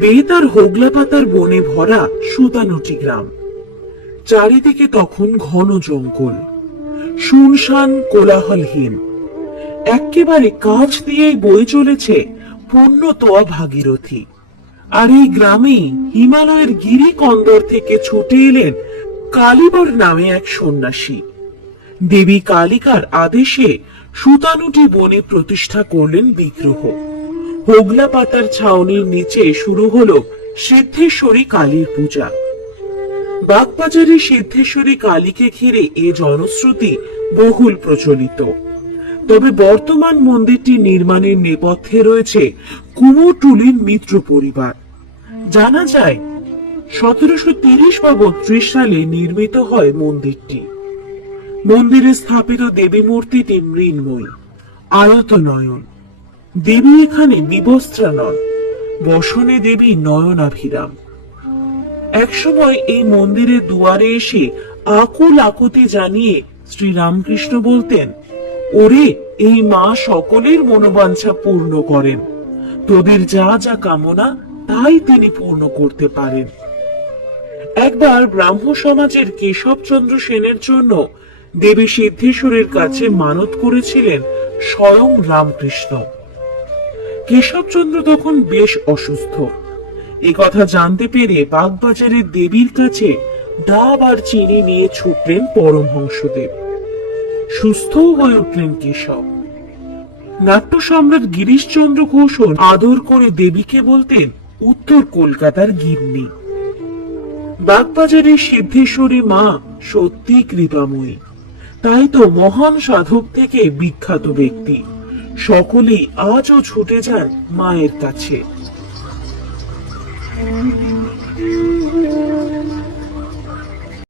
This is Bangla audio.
বেত আর হোগলা পাতার বনে ভরা সুতানুটি গ্রাম। চারিদিকে তখন ঘন জঙ্গল। শুনশান কোলাহলহীন। একেবারে কাছ দিয়েই বয়ে চলেছে পূর্ণ তোয়া ভাগীরথী। আর এই গ্রামেই হিমালয়ের গিরি কন্দর থেকে ছুটে এলেন কালীবর নামে এক সন্ন্যাসী। দেবী কালিকার আদেশে সুতানুটি বনে প্রতিষ্ঠা করলেন বিগ্রহ। হোগলা পাতার ছাউনির নিচে শুরু হলো সিদ্ধেশ্বরী কালীর পূজা। বাগবাজারে সিদ্ধেশ্বরী কালীকে ঘিরে এ জনশ্রুতি বহুল প্রচলিত। তবে বর্তমান মন্দিরটি নির্মাণের নেপথ্যে রয়েছে কুমোরটুলির মিত্র পরিবার। জানা যায়, সতেরোশো তিরিশ বা বত্রিশ সালে নির্মিত হয় মন্দিরটি। মন্দিরে স্থাপিত দেবী মূর্তিটি মৃন্ময়ী, আয়ত নয়ন। দেবী এখানে বিবস্ত্রা নন, বসনে দেবী নয়নাভিরাম। একসময় এই মন্দিরের দুয়ারে এসে আকুল আকুতি জানিয়ে শ্রী রামকৃষ্ণ বলতেন, ওরে, এই মা সকলের মনোবাঞ্ছা পূর্ণ করেন। তোদের যা যা কামনা, তাই তিনি পূর্ণ করতে পারেন। একবার ব্রাহ্ম সমাজের কেশবচন্দ্র সেনের জন্য দেবী সিদ্ধেশ্বরের কাছে মানত করেছিলেন স্বয়ং রামকৃষ্ণ। কেশবচন্দ্র তখন বেশ অসুস্থ। এ কথা জানতে পেরে বাগবাজারের দেবীর কাছে ডাব আর চিনি নিয়ে ছুটলেন পরমহংসদেব। সুস্থও হয়ে উঠলেন কেশব। নাট্য সম্রাট গিরিশচন্দ্র ঘোষণ আদর করে দেবীকে বলতেন, উত্তর কলকাতার গিন্নি। বাগবাজারের সিদ্ধেশ্বরী মা সত্যি কৃপাময়ী। তাই তো মহান সাধক থেকে বিখ্যাত ব্যক্তি। সকলেই আজও ছুটে যান মায়ের কাছে।